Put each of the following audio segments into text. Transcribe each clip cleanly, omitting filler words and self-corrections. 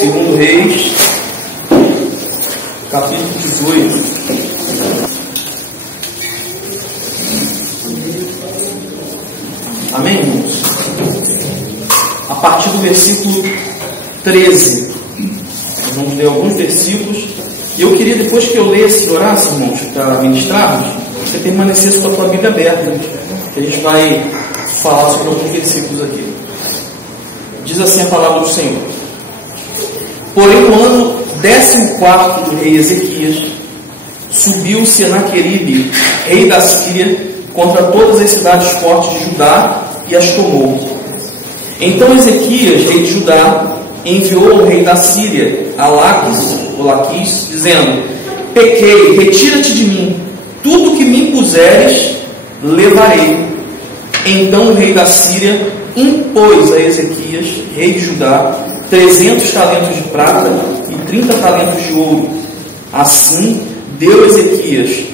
Segundo Reis, capítulo 18. Amém, irmãos? A partir do versículo 13. Nós vamos ler alguns versículos. E eu queria, depois que eu lesse e orasse, irmãos, para ministrarmos, você permanecesse com a tua Bíblia aberta, que a gente vai falar sobre alguns versículos aqui. Diz assim a palavra do Senhor: Porém, no ano 14º do rei Ezequias, subiu Senaqueribe, rei da Síria, contra todas as cidades fortes de Judá e as tomou. Então Ezequias, rei de Judá, enviou ao rei da Síria, a Laquis, dizendo: Pequei, retira-te de mim, tudo que me impuseres, levarei. Então o rei da Síria impôs a Ezequias, rei de Judá, 300 talentos de prata e 30 talentos de ouro. Assim deu Ezequias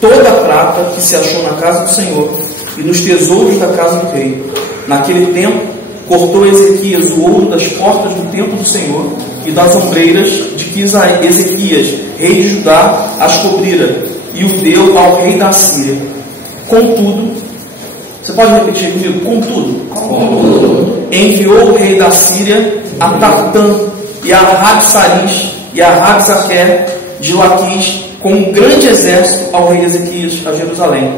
toda a prata que se achou na casa do Senhor e nos tesouros da casa do rei. Naquele tempo, cortou Ezequias o ouro das portas do templo do Senhor e das ombreiras de que Ezequias, rei de Judá, as cobrira, e o deu ao rei da Síria. Contudo, você pode repetir comigo? Contudo, enviou o rei da Síria a Tartã e a Rabsaris e a Rabsaquer de Laquis com um grande exército ao rei Ezequias a Jerusalém.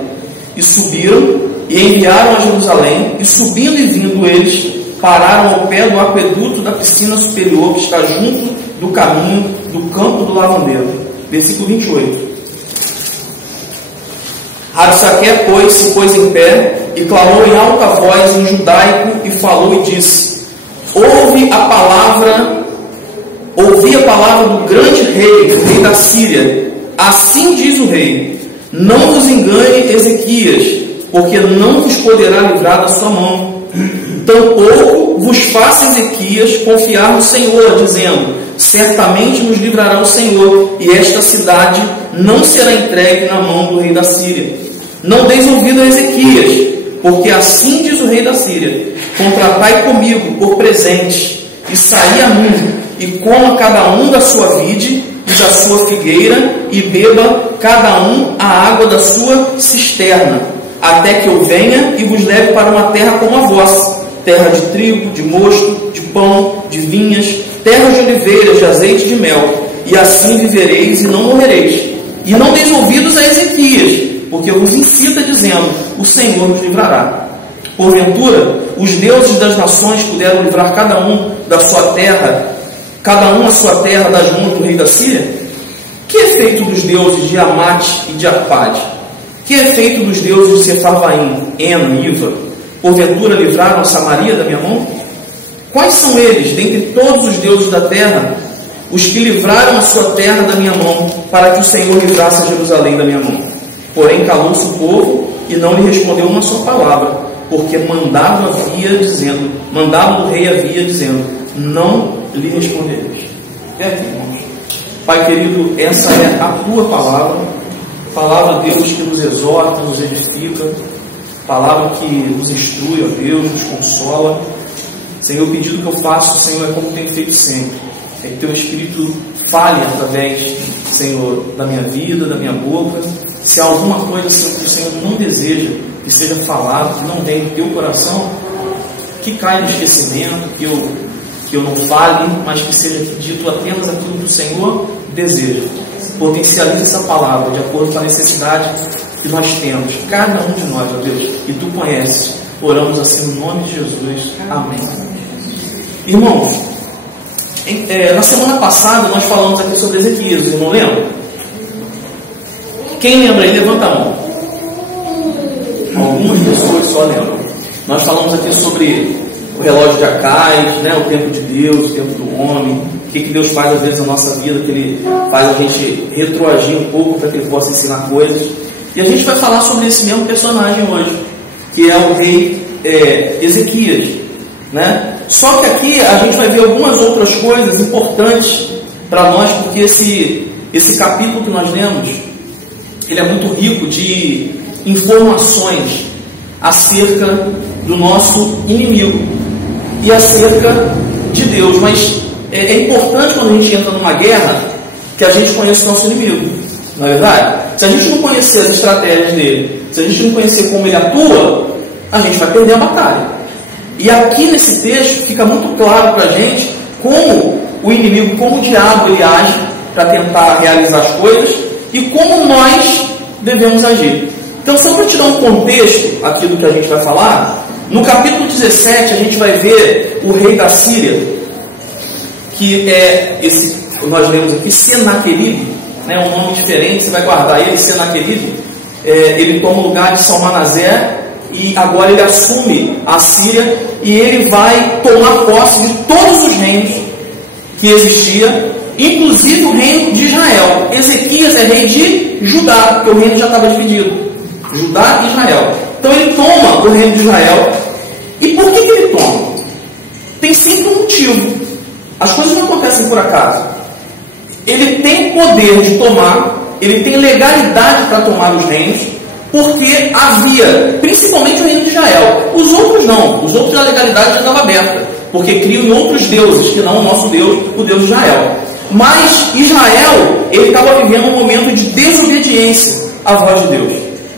E subiram e enviaram a Jerusalém, e subindo e vindo eles, pararam ao pé do aqueduto da piscina superior que está junto do caminho do campo do lavandeiro. Versículo 28. Rabsaquer, pois, se pôs em pé e clamou em alta voz em judaico e falou e disse: Ouvi a palavra do grande rei da Síria. Assim diz o rei: Não vos engane, Ezequias, porque não vos poderá livrar da sua mão. Tampouco vos faça Ezequias confiar no Senhor, dizendo: Certamente nos livrará o Senhor, e esta cidade não será entregue na mão do rei da Síria. Não deis ouvido a Ezequias, porque assim diz o rei da Síria: Contratai comigo por presente, e saí a mim, e coma cada um da sua vide e da sua figueira, e beba cada um a água da sua cisterna, até que eu venha e vos leve para uma terra como a vossa, terra de trigo, de mosto, de pão, de vinhas, terra de oliveiras, de azeite e de mel, e assim vivereis e não morrereis. E não deis ouvidos a Ezequias, porque vos incita dizendo: o Senhor nos livrará. Porventura, os deuses das nações puderam livrar cada um da sua terra, cada um a sua terra das mãos do rei da Síria? Que é feito dos deuses de Amate e de Arpade? Que é feito dos deuses de Sefarvaim, Eno e Iva? Porventura livraram Samaria da minha mão? Quais são eles, dentre todos os deuses da terra, os que livraram a sua terra da minha mão, para que o Senhor livrasse a Jerusalém da minha mão? Porém calou-se o povo e não lhe respondeu uma só palavra, porque mandado do rei havia dizendo: não lhe respondereis. Irmãos, Pai querido, essa é a tua palavra, Deus, que nos exorta, nos edifica, palavra que nos instrui, ó Deus, nos consola. Senhor, o pedido que eu faço, Senhor, é como tenho feito sempre: é que teu Espírito fale através, Senhor, da minha vida, da minha boca. Se há alguma coisa, Senhor, que o Senhor não deseja que seja falado, que não venha do teu coração, que caia no esquecimento, que eu não fale, mas que seja dito apenas aquilo que o Senhor deseja. Potencialize essa palavra de acordo com a necessidade que nós temos, cada um de nós, ó Deus, e tu conheces. Oramos assim no nome de Jesus. Amém. Irmãos, na semana passada nós falamos aqui sobre Ezequias, vocês não lembram? Quem lembra aí? Levanta a mão. Algumas pessoas só lembram. Nós falamos aqui sobre o relógio de Acais, né? O tempo de Deus, o tempo do homem, o que Deus faz às vezes na nossa vida, que Ele faz a gente retroagir um pouco para que Ele possa ensinar coisas. E a gente vai falar sobre esse mesmo personagem hoje, que é o rei Ezequias, né? Só que aqui a gente vai ver algumas outras coisas importantes para nós, porque esse capítulo que nós lemos, ele é muito rico de informações acerca do nosso inimigo e acerca de Deus. Mas é importante quando a gente entra numa guerra que a gente conheça o nosso inimigo, não é verdade? Se a gente não conhecer as estratégias dele, se a gente não conhecer como ele atua, a gente vai perder a batalha. E aqui nesse texto fica muito claro para a gente como o inimigo, como o diabo ele age para tentar realizar as coisas e como nós devemos agir. Então, só para te dar um contexto aqui do que a gente vai falar, no capítulo 17 a gente vai ver o rei da Síria, que é esse, nós lemos aqui, Senaqueribe, né, um nome diferente, você vai guardar ele, Senaqueribe. Ele toma o lugar de Salmanasé e agora ele assume a Síria e ele vai tomar posse de todos os reinos que existiam, inclusive o reino de Israel. Ezequias é rei de Judá, porque o reino já estava dividido, Judá e Israel. Então ele toma o reino de Israel. E por que ele toma? Tem sempre um motivo. As coisas não acontecem por acaso. Ele tem poder de tomar, ele tem legalidade para tomar os reinos, porque havia, principalmente o reino de Israel. Os outros não, os outros a legalidade já estava aberta, porque criam em outros deuses, que não o nosso Deus, o Deus de Israel. Mas Israel, ele estava vivendo um momento de desobediência à voz de Deus.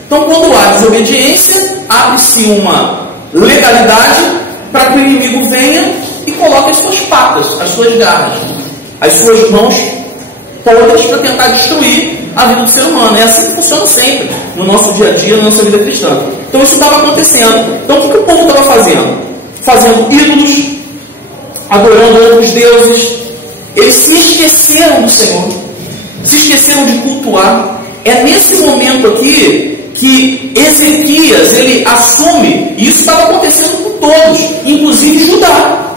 Então, quando há desobediência, abre-se uma legalidade para que o inimigo venha e coloque as suas patas, as suas garras, as suas mãos podres para tentar destruir a vida do ser humano. É assim que funciona sempre no nosso dia a dia, na nossa vida cristã. Então isso estava acontecendo. Então o que o povo estava fazendo? Fazendo ídolos, adorando outros deuses. Eles se esqueceram do Senhor, se esqueceram de cultuar. É nesse momento aqui que Ezequias ele assume, e isso estava acontecendo com todos, inclusive Judá,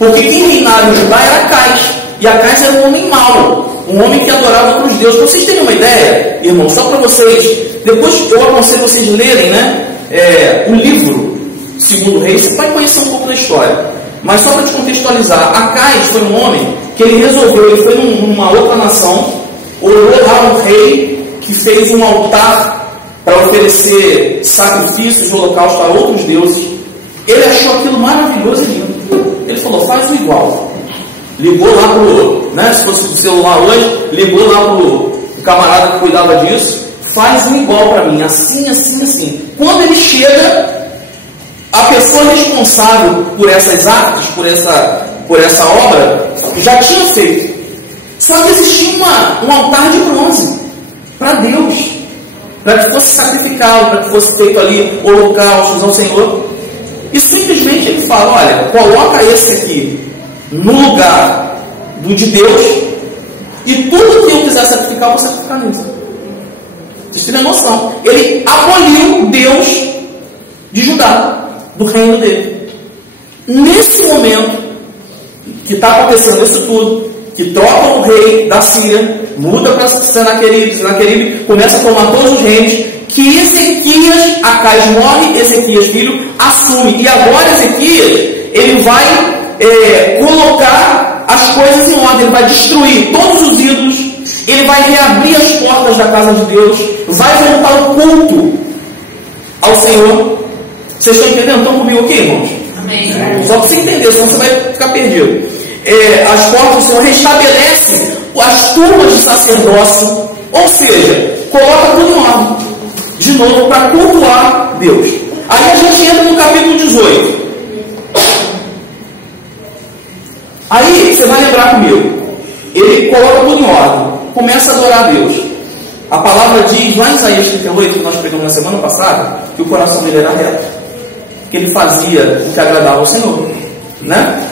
porque quem reinava em Judá era Acais, e Acais era um homem mau, um homem que adorava outros deuses. Para vocês terem uma ideia, irmão, só para vocês, depois eu aconselho vocês lerem, né, o livro Segundo Reis, você vai conhecer um pouco da história, mas só para te contextualizar, Acais foi um homem que ele resolveu, ele foi numa outra nação, orou lá um rei que fez um altar para oferecer sacrifícios, holocaustos a outros deuses. Ele achou aquilo maravilhoso e lindo. Ele falou, faz o igual. Ligou lá pro, né, se fosse do celular hoje, ligou lá pro camarada que cuidava disso, faz o igual para mim, assim, assim, assim. Quando ele chega, a pessoa responsável por essas artes, por essa obra, já tinha feito. Só que existia um altar de bronze para Deus, para que fosse sacrificado, para que fosse feito ali holocaustos ao Senhor. E simplesmente ele fala, olha, coloca esse aqui no lugar do de Deus, e tudo que eu quiser sacrificar, eu vou sacrificar nisso. Vocês terem noção. Ele aboliu Deus de Judá, do reino dele. Nesse momento que está acontecendo isso tudo, que troca o rei da Síria, muda para Senaqueribe, começa a tomar todos os reinos, que Ezequias, Acais morre, Ezequias filho assume, e agora Ezequias ele vai colocar as coisas em ordem, ele vai destruir todos os ídolos, ele vai reabrir as portas da casa de Deus, vai voltar o culto ao Senhor. Vocês estão entendendo? Estão comigo aqui, irmãos? Amém. Só para você entender, senão você vai ficar perdido. As portas do Senhor restabelece as turmas de sacerdócio, ou seja, coloca tudo em ordem de novo para cultuar Deus. Aí a gente entra no capítulo 18. Aí você vai lembrar comigo, ele coloca tudo em ordem, começa a adorar a Deus. A palavra diz lá em Isaías 38, que nós pegamos na semana passada, que o coração dele era reto, que ele fazia o que agradava ao Senhor, né?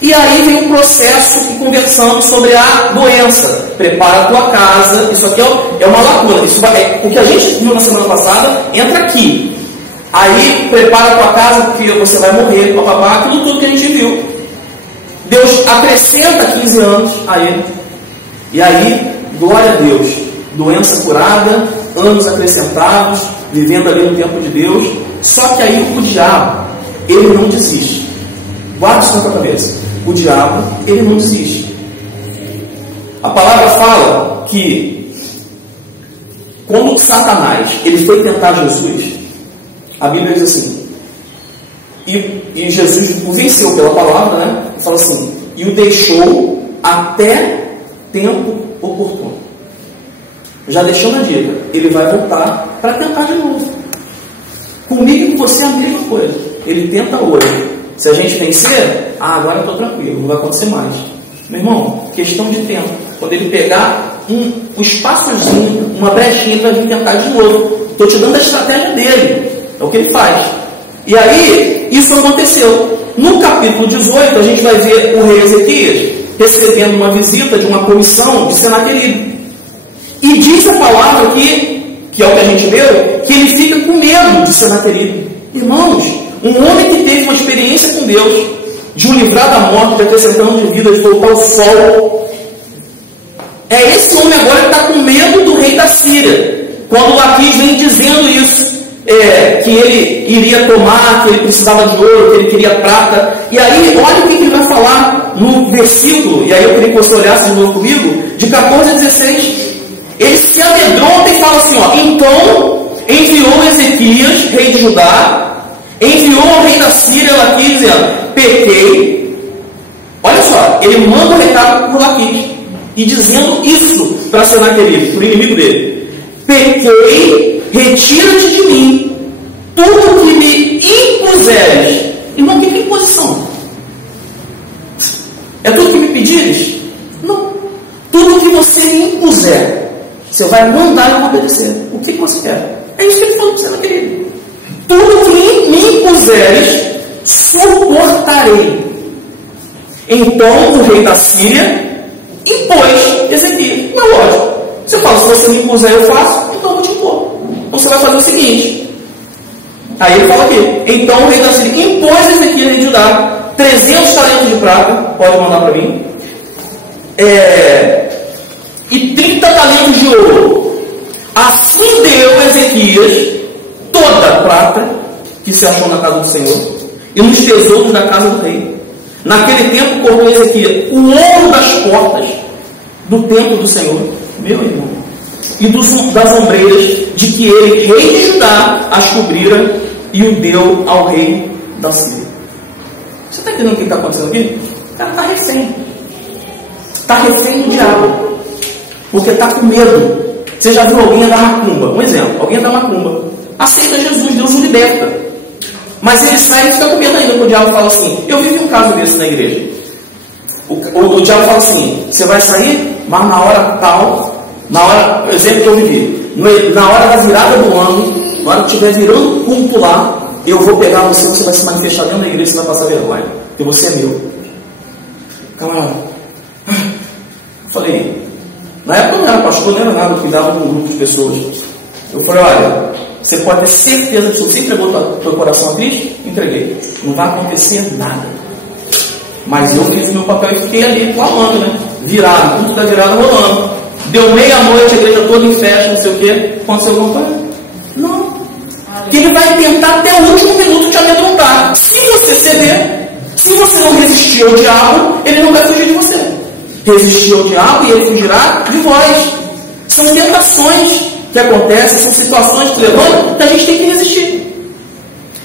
E aí vem um processo conversando sobre a doença. Prepara a tua casa. Isso aqui é uma lacuna. O que a gente viu na semana passada entra aqui. Aí prepara a tua casa porque você vai morrer, papapá, aquilo tudo que a gente viu. Deus acrescenta 15 anos a ele. E aí, glória a Deus. Doença curada, anos acrescentados, vivendo ali no tempo de Deus. Só que aí o diabo, ele não desiste. Guarda isso na tua cabeça. O diabo, ele não desiste. A palavra fala que quando Satanás ele foi tentar Jesus, a Bíblia diz assim, e Jesus o venceu pela palavra, né? Fala assim, e o deixou até tempo oportuno. Já deixando a dica, ele vai voltar para tentar de novo. Comigo e com você é a mesma coisa. Ele tenta hoje. Se a gente vencer, agora eu estou tranquilo, não vai acontecer mais. Meu irmão, questão de tempo. Quando ele pegar um espaçozinho, uma brechinha, ele vai vir tentar de novo. Estou te dando a estratégia dele. É o que ele faz. E aí, isso aconteceu. No capítulo 18, a gente vai ver o rei Ezequias recebendo uma visita de uma comissão de Senaqueribe. E diz a palavra aqui, que é o que a gente leu, que ele fica com medo de Senaqueribe. Irmãos, um homem que teve uma experiência com Deus, de o livrar da morte, de acrescentar anos de vida, de voltar ao sol, é esse homem agora que está com medo do rei da Síria. Quando Laquis vem dizendo isso, que ele iria tomar, que ele precisava de ouro, que ele queria prata. E aí, olha o que ele vai falar no versículo, e aí eu queria que você olhasse de novo comigo, de 14 a 16. Ele se amedronta e fala assim, então enviou Ezequias, rei de Judá, enviou ao rei da Síria, Laquis, dizendo, pequei. Olha só, ele manda um recado para o Laquis, e dizendo isso para Senaqueribe, para o inimigo dele. Pequei, retira-te de mim, tudo que me impuseres. Irmão, o que é imposição? É tudo que me pedires? Não. Tudo que você me impuser, você vai mandar eu obedecer. O que você quer? É isso que ele falou para Senaqueribe. Tudo que me impuseres, suportarei. Então o rei da Síria impôs Ezequias. Não, lógico. Você fala, se você me impuser, eu faço, então eu vou te impor. Então você vai fazer o seguinte. Aí ele fala aqui. Então o rei da Síria impôs Ezequias, rei de Judá, 300 talentos de prata, pode mandar para mim, e 30 talentos de ouro. Assim deu Ezequias toda a prata que se achou na casa do Senhor e nos tesouros da casa do rei. Naquele tempo cortou Ezequias o ouro das portas do templo do Senhor, meu irmão, e das ombreiras de que ele, rei de Judá, as cobrira e o deu ao rei da Síria. Você está entendendo o que está acontecendo aqui? O cara está refém. Está refém do diabo. Porque está com medo. Você já viu alguém andar macumba? Um exemplo, alguém andar macumba. Aceita Jesus, Deus o liberta. Mas ele sai e fica com medo ainda, quando o diabo fala assim. Eu vivi um caso desse na igreja. O diabo fala assim, você vai sair, mas na hora tal, o exemplo que eu vivi, na hora da virada do ano, na hora que estiver virando o culto lá, eu vou pegar você vai se manifestar dentro da igreja, você vai passar vergonha, porque você é meu. Camarada, eu falei, na época eu não era pastor, não era nada, eu cuidava de um grupo de pessoas. Eu falei, olha, você pode ter certeza que se você entregou teu coração a Cristo, entreguei. Não vai acontecer nada. Mas eu fiz o meu papel e fiquei ali clamando, né? Virado, tudo da virada rolando. Deu meia-noite, a igreja toda em festa, não sei o quê. Aconteceu alguma coisa? Não. Porque ele vai tentar até o último minuto te amedrontar. Se você ceder, se você não resistir ao diabo, ele não vai fugir de você. Resistir ao diabo e ele fugirá de vós. São tentações que acontecem, são situações que levantam que a gente tem que resistir.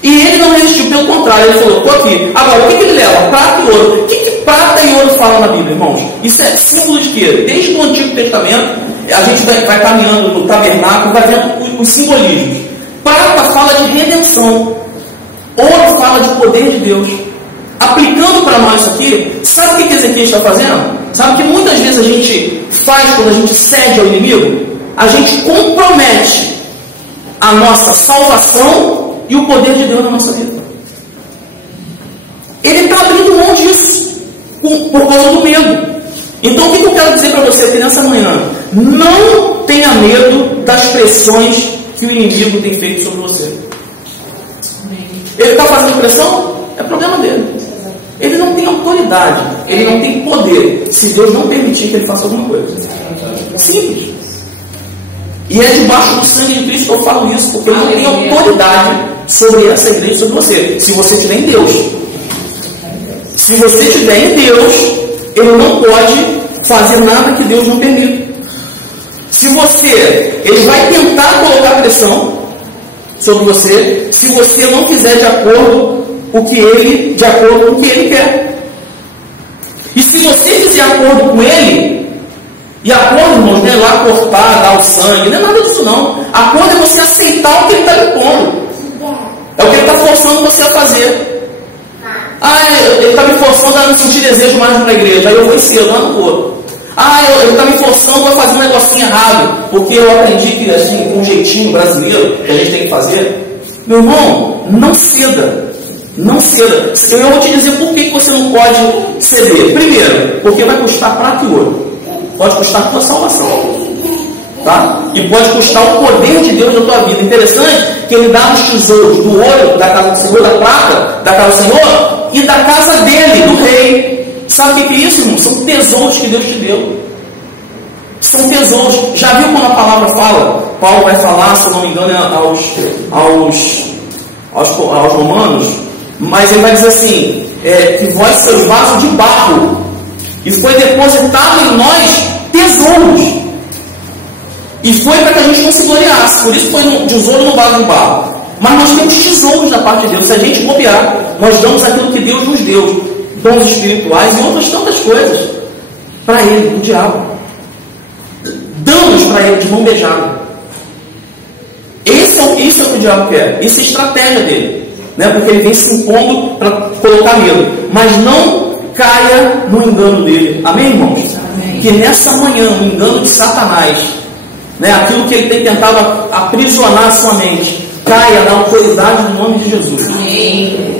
E ele não resistiu, pelo contrário, ele falou, estou aqui. Agora, o que ele leva? Prata e ouro. O que prata e ouro falam na Bíblia, irmãos? Isso é símbolo de quê? Desde o Antigo Testamento, a gente vai caminhando no tabernáculo, vai vendo os simbolismos. Prata fala de redenção. Ouro fala de poder de Deus. Aplicando para nós isso aqui, sabe o que Ezequias está fazendo? Sabe o que muitas vezes a gente faz quando a gente cede ao inimigo? A gente compromete a nossa salvação e o poder de Deus na nossa vida. Ele está abrindo mão disso por causa do medo. Então o que eu quero dizer para você aqui nessa manhã? Não tenha medo das pressões que o inimigo tem feito sobre você. Ele está fazendo pressão? É problema dele. Ele não tem autoridade, ele não tem poder, se Deus não permitir que ele faça alguma coisa. Simples. E é debaixo do sangue de Cristo que eu falo isso, porque ele não tem autoridade sobre essa igreja, sobre você. Se você estiver em Deus. Se você estiver em Deus, ele não pode fazer nada que Deus não permita. Ele vai tentar colocar pressão sobre você, se você não fizer de acordo com o que ele quer. E se você de acordo com ele, e acordo, irmãos, não é lá cortar, dar o sangue, não é nada disso não. Acordo é você aceitar o que ele está impondo. É o que ele está forçando você a fazer. Ele está me forçando a não sentir desejo mais para a igreja. Aí eu vou cedo, lá não vou. Ele está me forçando a fazer um negocinho errado, porque eu aprendi que, assim, com um jeitinho brasileiro que a gente tem que fazer. Meu irmão, não ceda. Não ceda. Eu vou te dizer por que você não pode ceder. Primeiro, porque vai custar prata e ouro. Pode custar a tua salvação. Tá? E pode custar o poder de Deus na tua vida. Interessante que ele dá os tesouros do ouro da casa do Senhor, da prata da casa do Senhor e da casa dele, do rei. Sabe o que é isso, irmão? São tesouros que Deus te deu. São tesouros. Já viu quando a palavra fala? Paulo vai falar, se eu não me engano, aos romanos, mas ele vai dizer assim, que vós sois vasos de barro, e foi depositado em nós tesouros. E foi para que a gente não se gloriasse. Por isso foi um tesouro no vaso de barro. Mas nós temos tesouros da parte de Deus. Se a gente copiar, nós damos aquilo que Deus nos deu, dons espirituais e outras tantas coisas para ele, o diabo. Damos para ele de mão beijada. Isso é o que o diabo quer. Isso é a estratégia dele, né? Porque ele vem se impondo para colocar medo. Mas não caia no engano dele. Amém, irmãos? Amém. Que nessa manhã, o engano de Satanás, né, aquilo que ele tem tentado aprisionar a sua mente, caia na autoridade do nome de Jesus. Amém.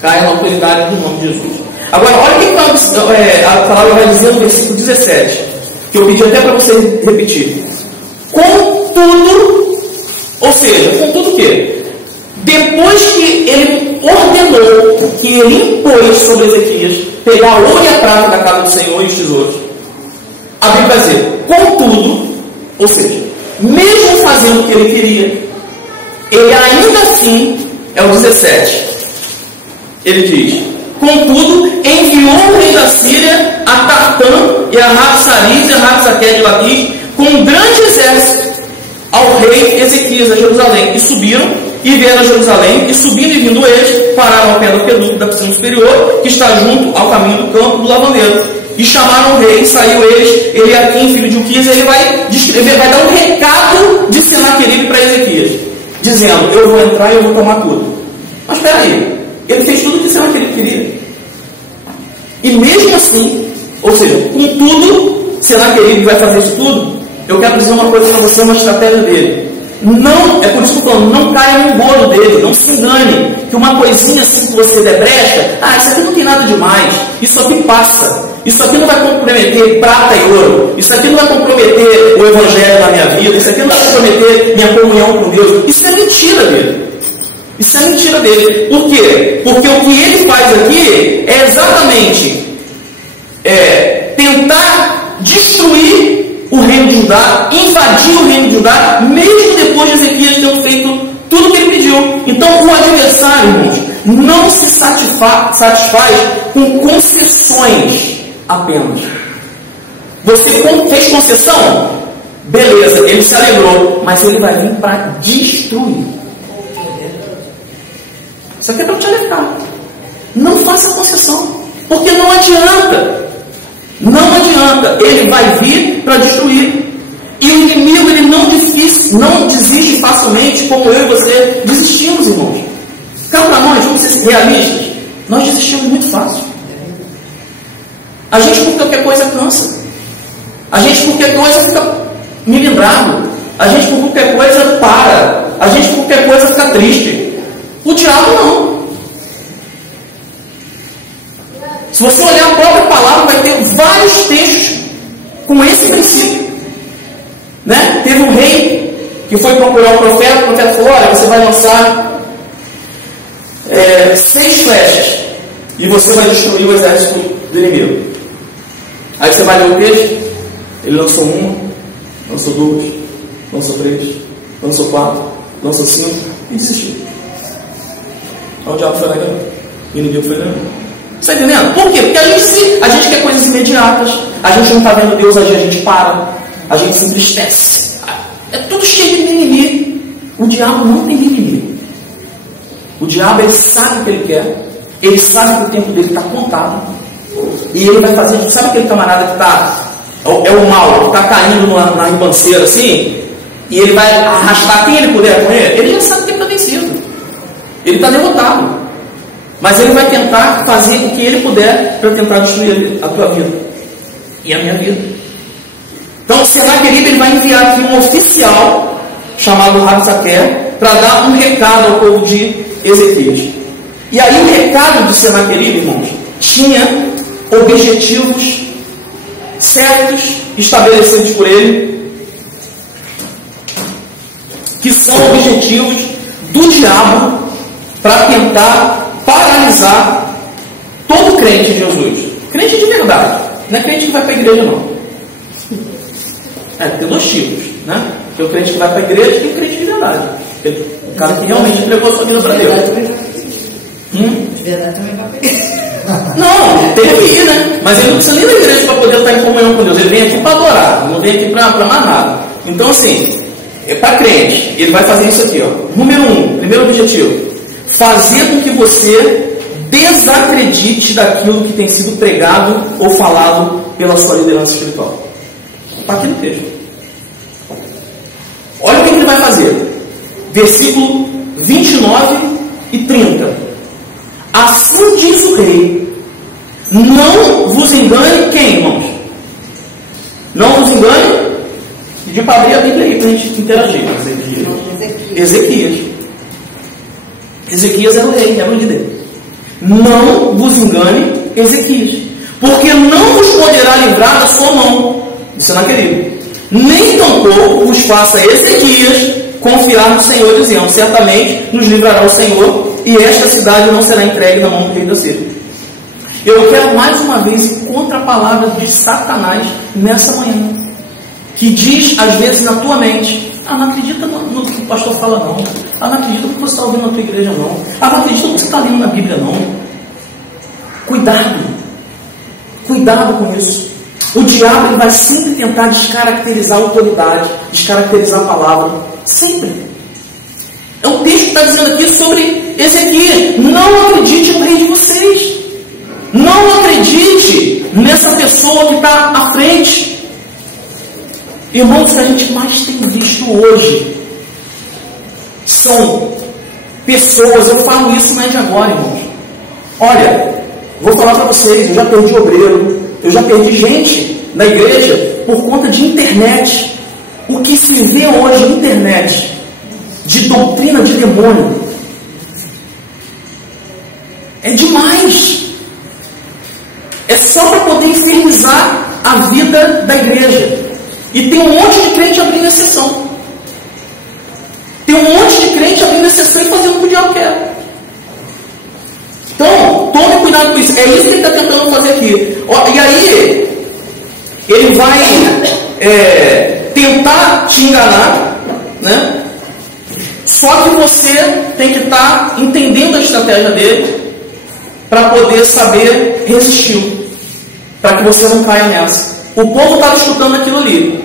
Caia na autoridade do nome de Jesus. Agora, olha o que a palavra vai dizer no versículo 17, que eu pedi até para você repetir. Contudo, ou seja, contudo o quê? Depois que ele ordenou, que ele impôs sobre Ezequias pegar a ouro e a prata da casa do Senhor e os tesouros, a Bíblia vai dizer, contudo, ou seja, mesmo fazendo o que ele queria, ele ainda assim, é o 17, ele diz, contudo, enviou o rei da Síria a Tartã e a Rabsaris e a Rabsaqué de Laquis com um grande exército ao rei Ezequias a Jerusalém, e subiram e vieram a Jerusalém, e subindo e vindo eles, pararam ao pé do aqueduto da piscina superior, que está junto ao caminho do campo do lavandeiro. E chamaram o rei, saiu eles, Eliaquim, filho de Uquias, ele vai dar um recado de Senaqueribe para Ezequias, dizendo, eu vou entrar e eu vou tomar tudo. Mas espera aí, ele fez tudo o que Senaqueribe queria. E mesmo assim, ou seja, com tudo, Senaqueribe vai fazer isso tudo. Eu quero dizer uma coisa para você, uma estratégia dele. Não, é por isso que eu estou falando, não caia no bolo dele, não se engane, que uma coisinha assim que você debrecha, isso aqui não tem nada demais, isso aqui passa, isso aqui não vai comprometer prata e ouro, isso aqui não vai comprometer o evangelho na minha vida, isso aqui não vai comprometer minha comunhão com Deus. Isso é mentira dele. Isso é mentira dele. Por quê? Porque o que ele faz aqui é exatamente tentar destruir o reino de Judá, invadir o reino de Judá, mesmo depois de Ezequias ter feito tudo o que ele pediu. Então o adversário, irmãos, não se satisfaz com concessões apenas. Você fez concessão? Beleza, ele se alegrou, mas ele vai vir para destruir. Isso aqui é para te alertar. Não faça concessão, porque não adianta. Não adianta, ele vai vir para destruir. E o inimigo, ele não desiste facilmente, como eu e você desistimos, irmãos. Cá para nós, vamos ser realistas, nós desistimos muito fácil. A gente por qualquer coisa cansa. A gente por qualquer coisa fica milindrado. A gente por qualquer coisa para. A gente por qualquer coisa fica triste. O diabo não. Se você olhar a própria palavra, vai ter vários textos com esse princípio. Né? Teve um rei que foi procurar o profeta falou, olha, você vai lançar 6 flechas e você vai destruir o exército do inimigo. Aí você vai ler o texto, ele lançou 1, lançou 2, lançou 3, lançou 4, lançou 5 e desistiu. Aí o diabo foi negando, o inimigo foi negando. Você está entendendo? Por quê? Porque a gente quer coisas imediatas, a gente não está vendo Deus agir, a gente para, a gente se entristece. É tudo cheio de mimimi. O diabo não tem mimimi. O diabo, ele sabe o que ele quer, ele sabe que o tempo dele está contado, E ele vai fazer, sabe aquele camarada que está, é o mal, que está caindo na ribanceira assim, e ele vai arrastar quem ele puder com ele? Ele já sabe que ele está vencido, ele está derrotado, mas ele vai tentar fazer o que ele puder para tentar destruir a tua vida e a minha vida. Então o Senaqueribe ele vai enviar aqui um oficial chamado Rabsaquer para dar um recado ao povo de Ezequias. E aí o recado de Senaqueribe, irmãos, tinha objetivos certos estabelecidos por ele, que são objetivos do diabo para tentar paralisar todo crente de Jesus. Crente de verdade, não é crente que vai para a igreja não. Tem dois tipos, né? Tem o crente que vai para a igreja e o crente de verdade. O cara que realmente entregou a sua vida para Deus. De verdade também vai para a igreja. Não, tem que ir, né? Mas ele não precisa nem da igreja para poder estar em comunhão com Deus. Ele vem aqui para adorar, não vem aqui para mais nada. Então, assim, para crente, ele vai fazer isso aqui, ó. Número 1, primeiro objetivo: fazer com que você desacredite daquilo que tem sido pregado ou falado pela sua liderança espiritual. Está aqui no texto. Olha o que ele vai fazer. Versículo 29 e 30. Assim diz o rei: não vos engane quem, irmãos? Não vos engane. Pedi para abrir a Bíblia aí para a gente interagir. Ezequias. Ezequias era o rei, era o líder. Não vos engane, Ezequias, porque não vos poderá livrar da sua mão. Isso não é querido. Nem tampouco vos faça Ezequias confiar no Senhor, dizendo: certamente nos livrará o Senhor, e esta cidade não será entregue na mão do rei da Síria. Eu quero mais uma vez ir contra a palavra de Satanás nessa manhã, que diz às vezes na tua mente: não acredita no que o pastor fala não, não acredita no que você está ouvindo na tua igreja não, não acredita no que você está lendo na Bíblia não. Cuidado com isso. O diabo ele vai sempre tentar descaracterizar a autoridade, descaracterizar a palavra, sempre. É o texto que está dizendo aqui sobre Ezequias: não acredite no rei de vocês, não acredite nessa pessoa que está à frente. Irmãos, o que a gente mais tem visto hoje são pessoas, eu falo isso não é de agora, irmãos. Olha, vou falar para vocês, eu já perdi obreiro, eu já perdi gente na igreja por conta de internet. O que se vê hoje na internet de doutrina de demônio é demais. É só para poder infernizar a vida da igreja. E tem um monte de crente abrindo exceção. Tem um monte de crente abrindo exceção e fazendo o que o diabo quer. Então, tome cuidado com isso. É isso que ele está tentando fazer aqui. E aí, ele vai tentar te enganar, né? Só que você tem que estar entendendo a estratégia dele para poder saber resistir, para que você não caia nessa. O povo estava escutando aquilo ali,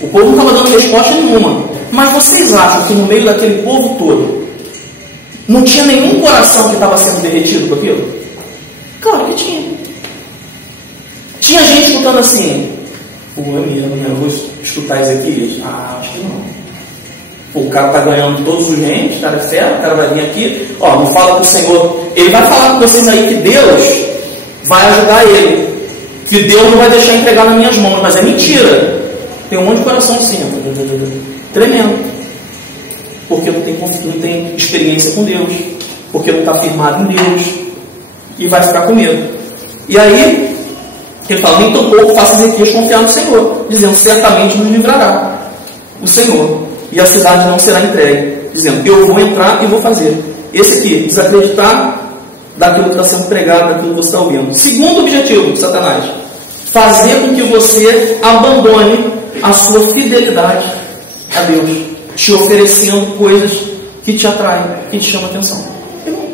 o povo não estava dando resposta nenhuma, mas vocês acham que no meio daquele povo todo não tinha nenhum coração que estava sendo derretido com aquilo? Claro que tinha. Tinha gente escutando assim: pô, eu vou escutar Ezequias? Acho que não. Pô, o cara está ganhando todos os reis, o cara é fera, o cara vai vir aqui, não fala com o Senhor. Ele vai falar com vocês aí que Deus vai ajudar ele, que Deus não vai deixar entregar nas minhas mãos, mas é mentira. Tem um monte de coração assim, tremendo, porque não tem experiência com Deus, porque não está firmado em Deus, e vai ficar com medo. E aí ele fala: nem tampouco faça Ezequias confiar no Senhor, dizendo: certamente nos livrará o Senhor, e a cidade não será entregue, dizendo: eu vou entrar e vou fazer. Esse aqui, desacreditar daquilo que está sendo pregado, daquilo que você está ouvindo. Segundo objetivo de Satanás: fazer com que você abandone a sua fidelidade a Deus, te oferecendo coisas que te atraem, que te chamam a atenção.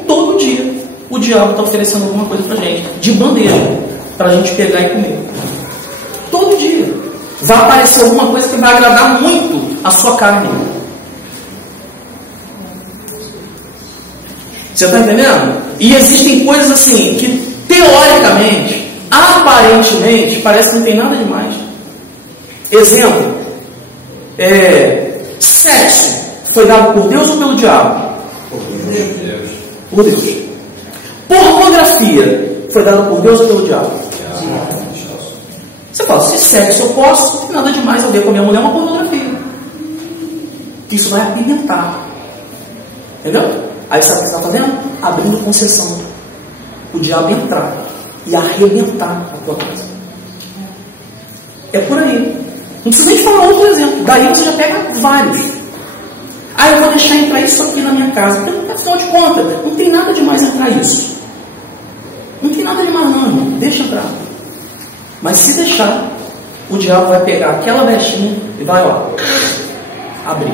Todo dia o diabo está oferecendo alguma coisa para a gente, de bandeja, para a gente pegar e comer. Todo dia vai aparecer alguma coisa que vai agradar muito a sua carne. Você está entendendo? E existem coisas assim que teoricamente aparentemente parece que não tem nada demais. Exemplo, sexo foi dado por Deus ou pelo diabo? Por Deus. Pornografia foi dada por Deus ou pelo diabo? Você fala, se sexo eu posso, não tem nada demais eu ver com a minha mulher uma pornografia. Isso vai apimentar. Entendeu? Aí sabe o que você está fazendo? Abrindo concessão. O diabo entrar e arrebentar a tua casa. É por aí. Não precisa nem falar outro exemplo. Daí você já pega vários. Eu vou deixar entrar isso aqui na minha casa. Porque, afinal de contas, não tem nada demais entrar isso. Não tem nada demais não, irmão. Deixa entrar. Mas se deixar, o diabo vai pegar aquela brechinha e vai, abrir.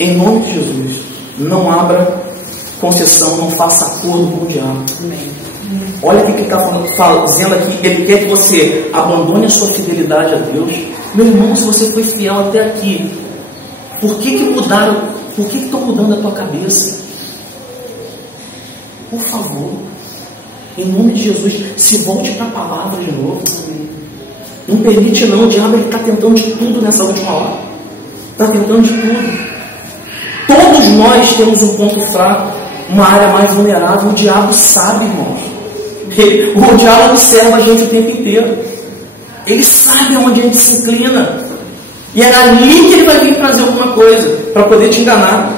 Em nome de Jesus, não abra concessão, não faça acordo com o diabo. Amém. Olha o que ele está dizendo aqui. Ele quer que você abandone a sua fidelidade a Deus. Meu irmão, se você foi fiel até aqui, por que mudaram? Por que estão mudando a tua cabeça? Por favor, em nome de Jesus, se volte para a palavra de novo. Não permite não, o diabo está tentando de tudo nessa última hora. Está tentando de tudo. Todos nós temos um ponto fraco, uma área mais vulnerável. O diabo sabe, irmãos. O diabo observa a gente o tempo inteiro. Ele sabe onde a gente se inclina. E é ali que ele vai vir trazer alguma coisa para poder te enganar.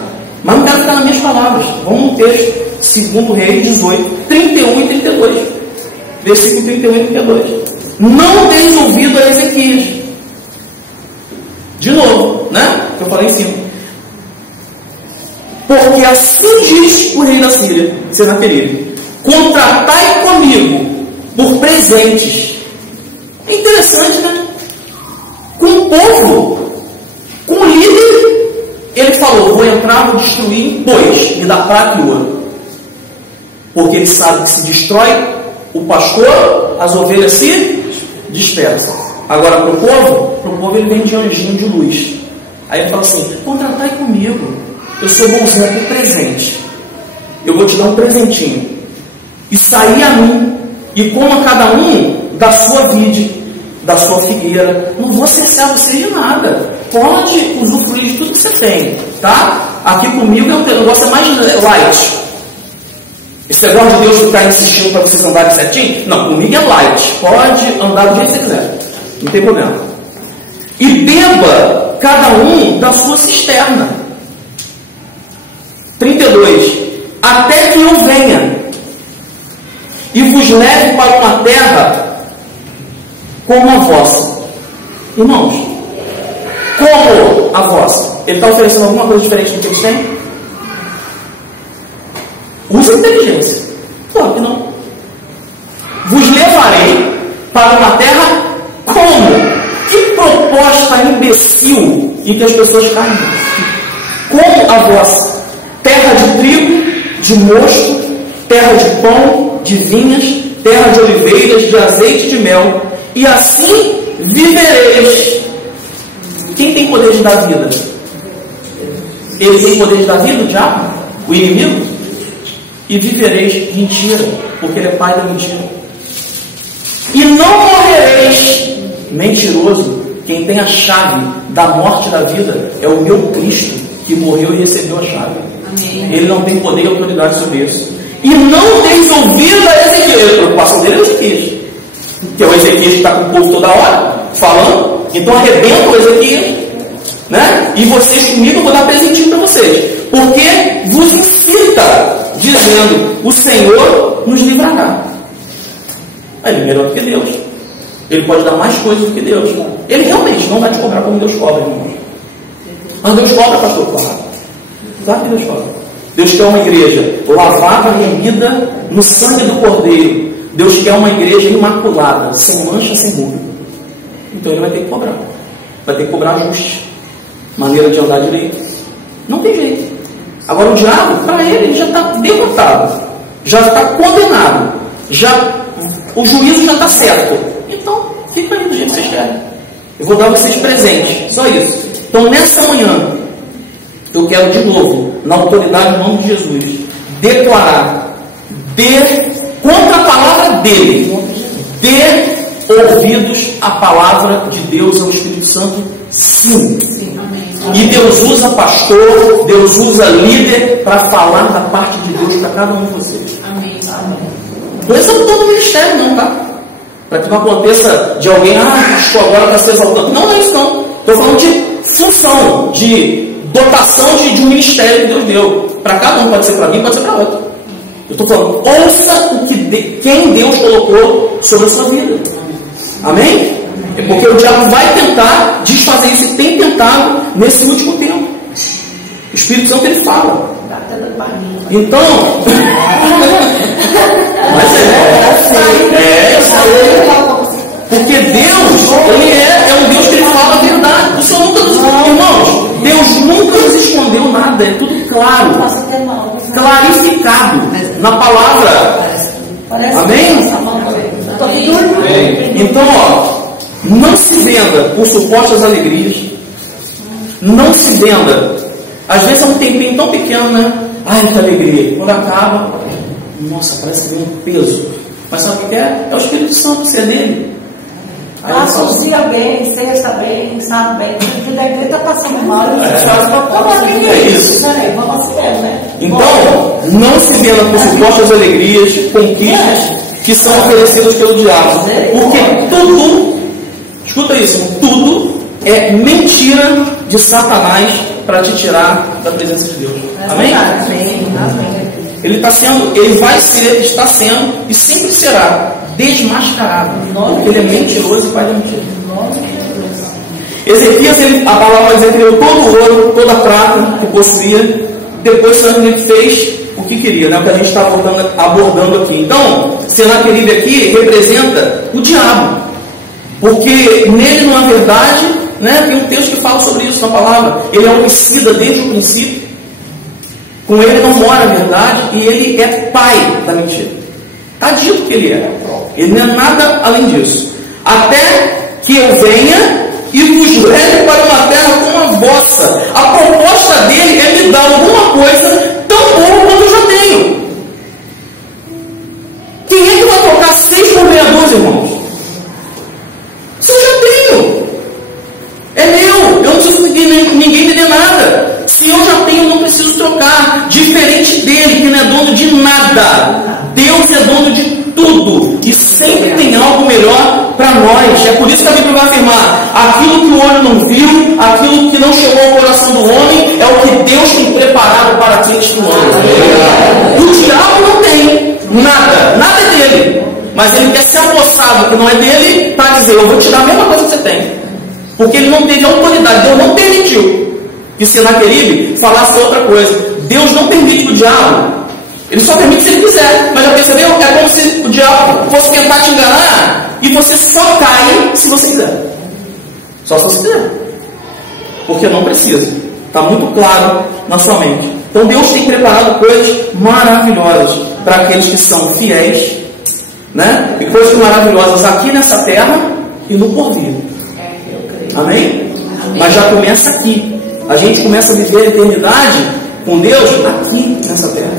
Mas não quero ficar nas minhas palavras. Vamos no texto, 2 Reis 18, 31 e 32. Versículo 31 e 32. Não deis ouvido a Ezequias. De novo, né? Que eu falei em cima. Porque assim diz o rei da Síria, Senaqueribe: contratai comigo por presentes. É interessante, né? Com o povo, com o líder, ele falou: vou entrar, vou destruir, pois me dá prata e ouro. Porque ele sabe que se destrói o pastor, as ovelhas se dispersam. Agora para o povo ele vem de anjinho de luz. Aí ele fala assim: contratai comigo. Eu sou bonzinho por presente. Eu vou te dar um presentinho. E saí a mim, e coma cada um da sua vide, da sua figueira. Não vou cessar você de nada. Pode usufruir de tudo que você tem, tá? Aqui comigo é um negócio mais light. Esse negócio de Deus ficar insistindo para vocês andarem certinho? Não, comigo é light. Pode andar do jeito que você quiser. Não tem problema. E beba cada um da sua cisterna. 32. Até que eu venha e vos leve para uma terra como a vossa. Irmãos, como a vossa? Ele está oferecendo alguma coisa diferente do que eles têm? Usa inteligência. Claro que não. Vos levarei para uma terra como? Que proposta imbecil em que as pessoas caem. Como a vossa? Terra de trigo, de mosto, terra de pão, de vinhas, terra de oliveiras, de azeite e de mel. E assim vivereis. Quem tem poder de dar vida? Ele tem poder de dar vida, o diabo? O inimigo? E vivereis. Mentira, porque ele é pai da mentira. E não morrereis. Mentiroso. Quem tem a chave da morte e da vida é o meu Cristo, que morreu e recebeu a chave. Amém. Ele não tem poder e autoridade sobre isso. E não deis ouvido a Ezequias. A preocupação dele é o Ezequias, que é o Ezequias que está com o povo toda hora falando. Então arrebenta o Ezequias, né? E vocês comigo eu vou dar presentinho para vocês, porque vos incita, dizendo: o Senhor nos livrará. Ele é melhor do que Deus. Ele pode dar mais coisas do que Deus. Ele realmente não vai te cobrar como Deus cobra, irmãos. Mas Deus cobra, pastor, claro. Sabe que Deus cobra? Deus quer uma igreja lavada, remida no sangue do Cordeiro. Deus quer uma igreja imaculada, sem mancha, sem ruga. Então ele vai ter que cobrar. Vai ter que cobrar ajuste. Maneira de andar direito. Não tem jeito. Agora o diabo, para ele já está derrotado. Já está condenado. O juízo já está certo. Então, fica aí do jeito que vocês querem. Eu vou dar vocês presente. Só isso. Então, nessa manhã, eu quero de novo, na autoridade do nome de Jesus, declarar contra a palavra dele. Dê ouvidos à palavra de Deus, ao Espírito Santo, sim. E Deus usa pastor, Deus usa líder para falar da parte de Deus para cada um de vocês. Não é sobre todo o ministério, não, tá? Para que não aconteça de alguém, pastor, agora está se exaltando. Não é isso, não. Estou falando de função, de dotação de um ministério que Deus deu. Para cada um, pode ser para mim, pode ser para outro. Eu estou falando, ouça o que quem Deus colocou sobre a sua vida. Amém? É porque o diabo vai tentar desfazer isso e tem tentado nesse último tempo. O Espírito Santo ele fala. Então, mas porque Deus, ele é um Deus que ele fala a verdade. O Senhor nunca nos irmãos, Deus nunca nos escondeu nada, é tudo claro, clarificado na palavra. Amém? Então, não se venda por supostas alegrias. Não se venda. Às vezes é um tempinho tão pequeno, né? Ai, que alegria. Quando acaba, nossa, parece que tem um peso. Mas sabe o que é? É o Espírito Santo, você é dele. Associa bem, sexta bem, sabe bem. Tudo aqui está passando mal. É isso. Vamos assim mesmo, né? Então, não se venda por supostas alegrias, conquistas que são oferecidas pelo diabo. Porque tudo, escuta isso, tudo é mentira de Satanás para te tirar da presença de Deus. Amém? Ele está sendo e sempre será desmascarado, porque ele é mentiroso e pai da mentira. Ezequias, a palavra vai dizer que deu todo o ouro, toda a prata que possuía, depois ele fez o que queria, né? O que a gente está abordando aqui. Então, Senaqueribe aqui representa o diabo, porque nele não há verdade, né? Tem um texto que fala sobre isso na palavra. Ele é homicida desde o princípio, com ele não mora a verdade e ele é pai da mentira. Está dito que ele é. Ele não é nada além disso. Até que eu venha e vos leve para uma terra como a vossa. A proposta dele é me dar alguma coisa tão pouco quanto eu já tenho. Quem é que vai trocar 6 por meia dúzia, irmãos? Se eu já tenho. É meu. Eu não preciso que ninguém me dê nada. Se eu já tenho, eu não preciso trocar. Diferente dele, que não é dono de nada. Deus é dono de tudo. E sempre tem algo melhor para nós. É por isso que a Bíblia vai afirmar: aquilo que o olho não viu, aquilo que não chegou ao coração do homem, é o que Deus tem preparado para aqueles que o amam. O diabo não tem nada. Nada é dele. Mas ele quer ser apossado que não é dele para dizer: eu vou te dar a mesma coisa que você tem. Porque ele não teve autoridade. Deus não permitiu que Senaqueribe falasse outra coisa. Deus não permite que o diabo, ele só permite se ele quiser. Mas já percebeu? É como se o diabo fosse tentar te enganar e você só cai se você quiser. Só se você quiser. Porque não precisa. Está muito claro na sua mente. Então Deus tem preparado coisas maravilhosas para aqueles que são fiéis, né? E coisas maravilhosas aqui nessa terra e no porvir. Amém? Mas já começa aqui. A gente começa a viver a eternidade com Deus aqui nessa terra.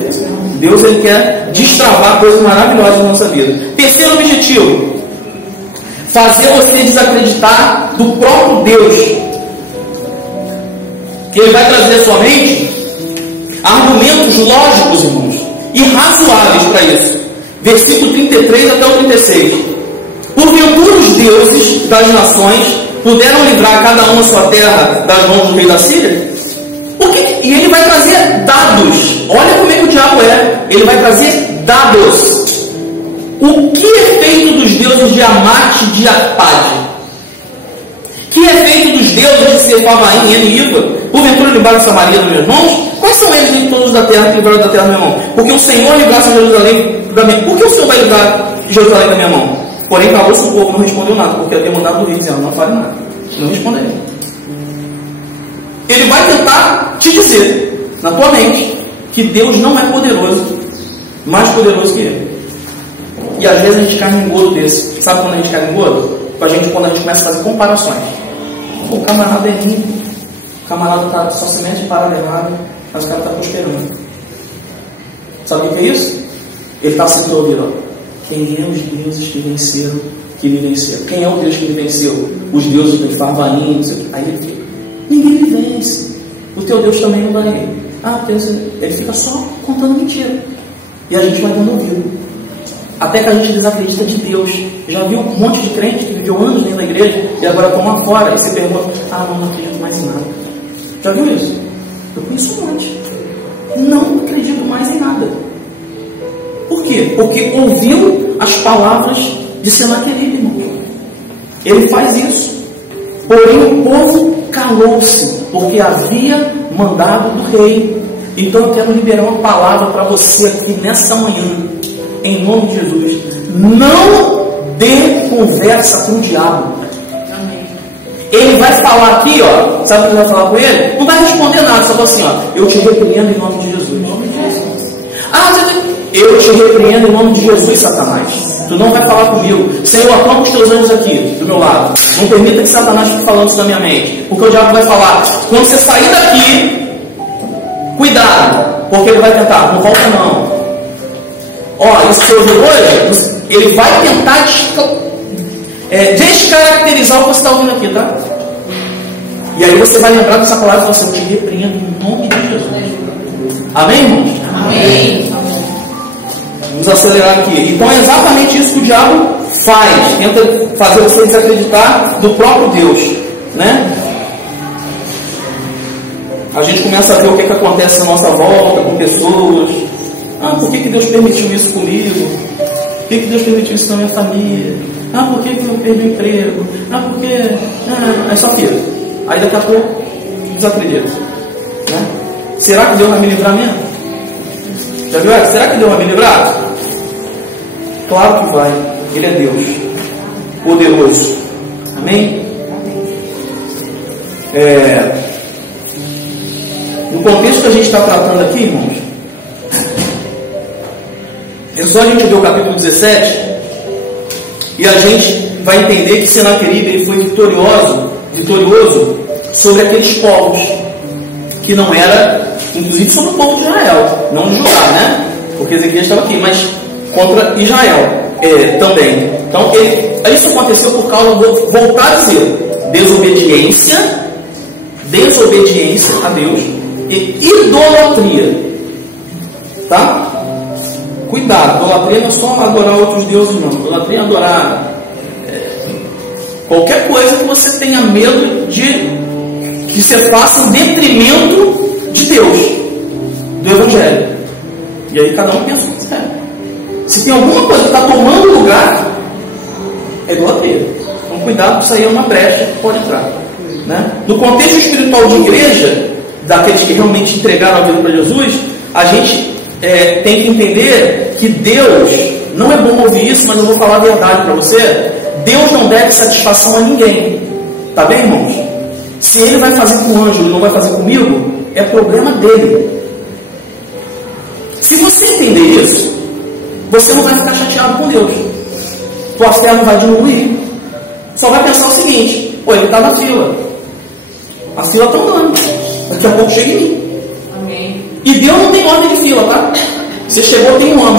Deus ele quer destravar coisas maravilhosas na nossa vida. Terceiro objetivo: fazer você desacreditar do próprio Deus. Que ele vai trazer à sua mente argumentos lógicos, irmãos, e razoáveis para isso. Versículo 33 até o 36. Porventura os deuses das nações puderam livrar cada um a sua terra das mãos do rei da Síria? E ele vai trazer dados. Olha como é que o diabo é. Ele vai trazer dados. O que é feito dos deuses de Amate e de Arpade? O que é feito dos deuses de Sepavaim e Eniva? Porventura livraram Samaria dos meus irmãos? Quais são eles em todos da terra que livraram da terra do meu irmão? Porque o Senhor livrasse Jerusalém da minha mão. Por que o Senhor vai livrar Jerusalém da minha mão? Porém, calou-se o povo, não respondeu nada, porque eu tenho mandado o rei dizendo: não fale nada. Não responderia. Ele vai tentar te dizer, na tua mente, que Deus não é poderoso, mais poderoso que ele. E às vezes a gente cai em engodo desse. Sabe quando a gente cai em engodo? Quando a gente começa a fazer comparações. Pô, o camarada é rico, o camarada tá, só se mete em parada errada, mas o cara está prosperando. Sabe o que é isso? Ele está sendo ouvido. Quem é os deuses que venceram? Que me venceram? Quem é o Deus que me venceu? Os deuses de Farvalim, aí ele fica, ninguém me vence. O teu Deus também não vai. Ele fica só contando mentira. E a gente vai dando ouvido. Até que a gente desacredita de Deus. Já viu um monte de crente que viveu anos dentro da igreja e agora toma fora. E você pergunta, não acredito mais em nada. Já viu isso? Eu conheço um monte. Não acredito mais em nada. Por quê? Porque ouviu as palavras de Senaqueribe, irmão. Ele faz isso. Porém o povo calou-se, porque havia mandado do rei. Então eu quero liberar uma palavra para você aqui nessa manhã, em nome de Jesus. Não dê conversa com o diabo. Amém. Ele vai falar aqui, ó. Sabe o que ele vai falar com ele? Não vai responder nada, só fala assim, ó. Eu te repreendo em nome de Jesus. Em nome de Jesus. Eu te repreendo em nome de Jesus, Satanás. Tu não vai falar comigo. Senhor, acalma os teus anjos aqui, do meu lado. Não permita que Satanás fique falando isso na minha mente. Porque o diabo vai falar, quando você sair daqui, cuidado, porque ele vai tentar, não volta não. Esse que você ouviu hoje, ele vai tentar descaracterizar o que você está ouvindo aqui, tá? E aí você vai lembrar dessa palavra e falar assim, eu te repreendo em nome de Jesus. Amém, irmãos? Amém. Vamos acelerar aqui. Então é exatamente isso que o diabo faz. Tenta fazer você desacreditar do próprio Deus, né? A gente começa a ver o que acontece à nossa volta com pessoas. Por que Deus permitiu isso comigo? Por que Deus permitiu isso na minha família? Por que eu perdi o emprego? Porque... é só aquilo. Aí daqui a pouco desacredito, né? Será que Deus vai me livrar mesmo? Já viu? Será que Deus vai me livrar? Claro que vai. Ele é Deus poderoso. Amém? No contexto que a gente está tratando aqui, irmãos, é só a gente ver o capítulo 17 e a gente vai entender que Senaqueribe ele foi vitorioso sobre aqueles povos que não era, inclusive sobre o povo de Israel, não de Judá, né? Porque Ezequias estava aqui, mas contra Israel também. Então isso aconteceu por causa, vou voltar a dizer, desobediência a Deus e idolatria, tá? Cuidado, idolatria não é só adorar outros deuses, não. Idolatria é adorar qualquer coisa que você tenha medo de que você faça em detrimento de Deus, do Evangelho. E aí cada um pensa o que quiser. Se tem alguma coisa que está tomando lugar, é idolatria. Então cuidado, isso aí é uma brecha que pode entrar, né? No contexto espiritual de igreja, daqueles que realmente entregaram a vida para Jesus, a gente tem que entender que Deus, não é bom ouvir isso, mas eu vou falar a verdade para você. Deus não deve satisfação a ninguém, tá bem, irmãos? Se ele vai fazer com o anjo e não vai fazer comigo, é problema dele. Se você entender isso, você não vai ficar chateado com Deus. Tua fé não vai diminuir. Só vai pensar o seguinte, ele está na fila. A fila está andando. Daqui a pouco chega em mim. Amém. E Deus não tem ordem de fila, tá? Você chegou, tem um ano.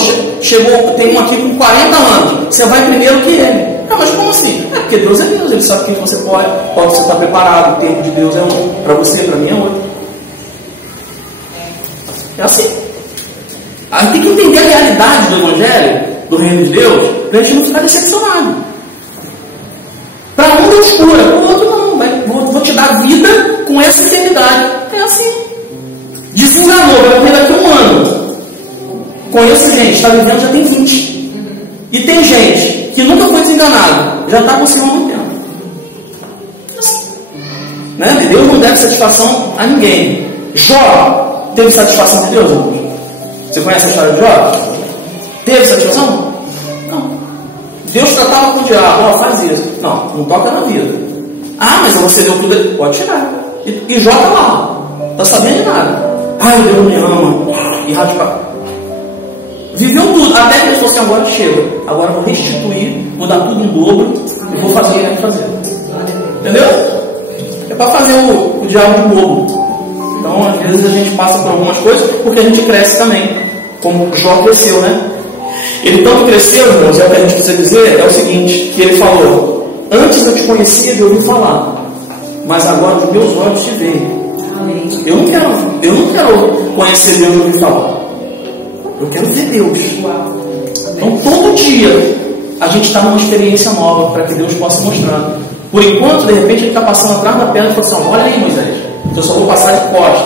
Tem um aqui com 40 anos. Você vai primeiro que ele. Mas como assim? Porque Deus é Deus. Ele sabe que você pode você estar preparado. O tempo de Deus é um. Para você, para mim é outro. É assim. A gente tem que entender a realidade do Evangelho, do Reino de Deus, para a gente não ficar decepcionado. Para um Deus cura, para o outro não. Vou te dar vida com essa eternidade. É assim. Desenganou, vai morrer daqui a um ano. Conheço gente, está vivendo, já tem 20. E tem gente que nunca foi desenganado, já está com o Senhor há muito tempo. Assim. Né? Deus não deve satisfação a ninguém. Jó teve satisfação de Deus, irmãos? Você conhece a história de Jó? Teve satisfação? Não. Deus tratava com o diabo, faz isso. Não toca na vida. Mas você deu tudo, pode tirar. E Jó está lá, está sabendo de nada. Deus me ama. E radical. Viveu tudo, até que ele falou assim, agora chega. Agora eu vou restituir, vou dar tudo em dobro e vou fazer o que eu tenho que fazer. Entendeu? É para fazer o diabo de bobo. Então, às vezes a gente passa por algumas coisas porque a gente cresce também, como Jó cresceu, né? Ele tanto cresceu, irmãos, é o que a gente precisa dizer, é o seguinte, que ele falou: antes eu te conhecia de ouvir falar, mas agora os meus olhos te veem. Eu não quero conhecer Deus de ouvir falar. Eu quero ver Deus. Então todo dia a gente está numa experiência nova para que Deus possa mostrar. Por enquanto, de repente, ele está passando atrás da pedra e fala assim: olha aí, Moisés, eu só vou passar de costa,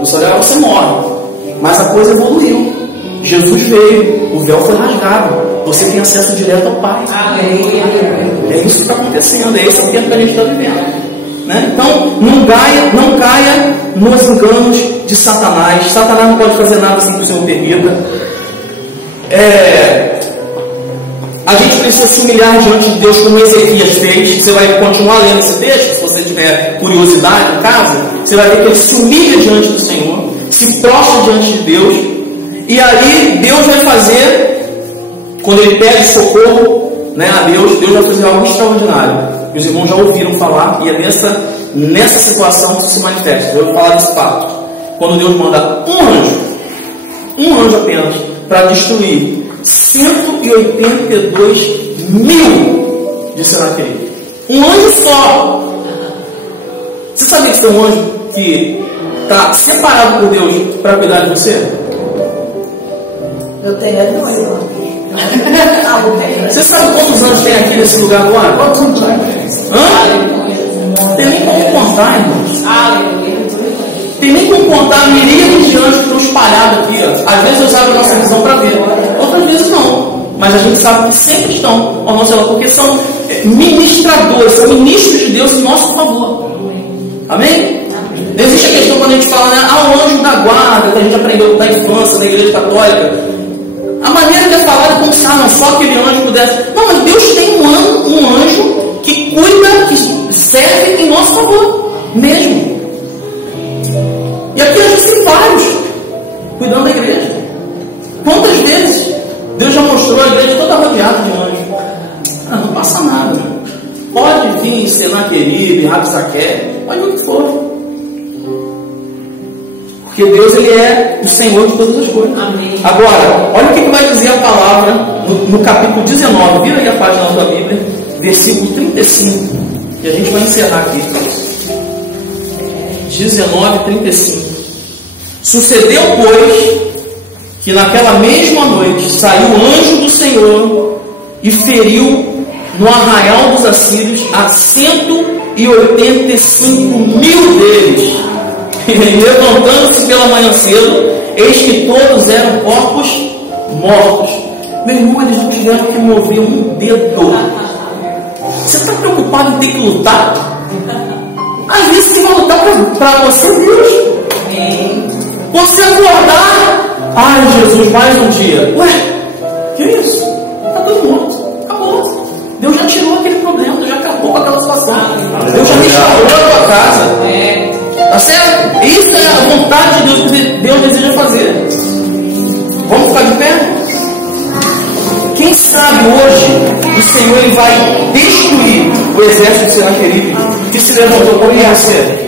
eu só levar você morre. Mas a coisa evoluiu. Jesus veio, o véu foi rasgado, você tem acesso direto ao Pai. É isso que está acontecendo, é esse o tempo que a gente está vivendo, né? Então não caia nos enganos de Satanás. Satanás não pode fazer nada sem que o Senhor permita. A gente precisa se humilhar diante de Deus, como Ezequias fez. Você vai continuar lendo esse texto, se você tiver curiosidade no caso, você vai ver que ele se humilha diante do Senhor, se prostra diante de Deus, e aí Deus vai fazer, quando ele pede socorro, né, a Deus vai fazer algo extraordinário. E os irmãos já ouviram falar, e é nessa situação que se manifesta. Eu vou falar desse fato. Quando Deus manda um anjo apenas, para destruir 182 mil de Senaqueribe. Um anjo só. Você sabia que tem um anjo que está separado por Deus para cuidar de você? Eu tenho dois. Você sabe quantos anjos tem aqui nesse lugar agora? Quantos anos? Tem nem como contar, irmãos. Tem nem como contar a miríade de anjos que estão espalhados aqui. Ó. Às vezes eu uso a nossa visão para ver, outras vezes não. Mas a gente sabe que sempre estão ao nosso lado, porque são ministradores, são ministros de Deus em nosso favor. Amém? Existe a questão quando a gente fala, né, o anjo da guarda, que a gente aprendeu da infância, da igreja católica. A maneira que é falada é como se não só aquele anjo pudesse. Não, mas Deus tem um anjo que cuida, que serve em nosso favor mesmo. E aqui a gente tem vários cuidando da igreja. Quantas vezes Deus já mostrou a igreja toda rodeada de anjos? Não passa nada. Pode vir Senaqueribe, Rabsaque, pode vir o que for. Porque Deus, ele é o Senhor de todas as coisas. Amém. Agora, olha o que vai dizer a palavra no capítulo 19. Vira aí a página da sua Bíblia, versículo 35. E a gente vai encerrar aqui. 19:35. Sucedeu, pois, que naquela mesma noite saiu o anjo do Senhor e feriu no arraial dos assírios a 185 mil deles. E levantando-se pela manhã cedo, eis que todos eram corpos mortos. Meu irmão, eles não tiveram que mover um dedo. Você está preocupado em ter que lutar? Às vezes você vai lutar para você, Deus. Você acordar, ai Jesus, mais um dia. Ué, que isso? Está tudo morto, acabou. Deus já tirou aquele problema, Deus já acabou com aquela situação. Deus já restaurou a tua casa. Tá certo? Isso é a vontade de Deus, que Deus deseja fazer. Vamos ficar de pé? Quem sabe hoje o Senhor, ele vai destruir o exército de Senaqueribe que se levantou contra você.